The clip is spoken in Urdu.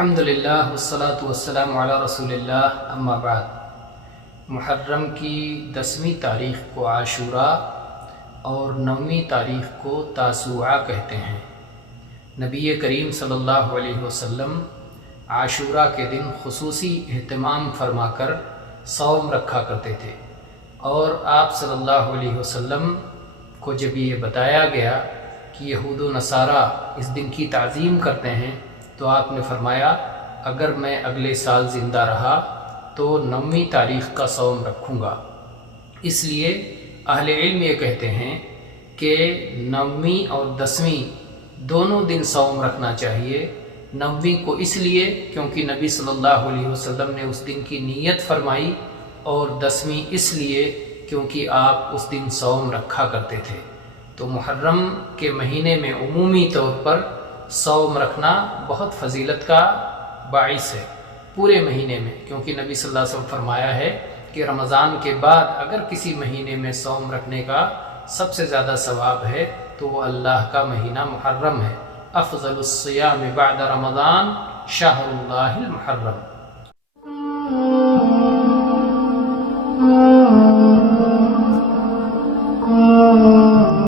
الحمدللہ والصلاة والسلام علی رسول اللہ اما بعد۔ محرم کی 10ویں تاریخ کو عاشوراء اور 9ویں تاریخ کو تاسوعاء کہتے ہیں۔ نبی کریم صلی اللہ علیہ وسلم عاشوراء کے دن خصوصی اہتمام فرما کر صوم رکھا کرتے تھے، اور آپ صلی اللہ علیہ وسلم کو جب یہ بتایا گیا کہ یہود و نصارہ اس دن کی تعظیم کرتے ہیں تو آپ نے فرمایا اگر میں اگلے سال زندہ رہا تو 9ویں تاریخ کا صوم رکھوں گا۔ اس لیے اہل علم یہ کہتے ہیں کہ 9ویں اور 10ویں دونوں دن صوم رکھنا چاہیے۔ 9ویں کو اس لیے کیونکہ نبی صلی اللہ علیہ وسلم نے اس دن کی نیت فرمائی، اور 10ویں اس لیے کیونکہ آپ اس دن صوم رکھا کرتے تھے۔ تو محرم کے مہینے میں عمومی طور پر صوم رکھنا بہت فضیلت کا باعث ہے پورے مہینے میں، کیونکہ نبی صلی اللہ علیہ وسلم فرمایا ہے کہ رمضان کے بعد اگر کسی مہینے میں صوم رکھنے کا سب سے زیادہ ثواب ہے تو وہ اللہ کا مہینہ محرم ہے۔ افضل الصیام بعد رمضان شہر اللہ المحرم۔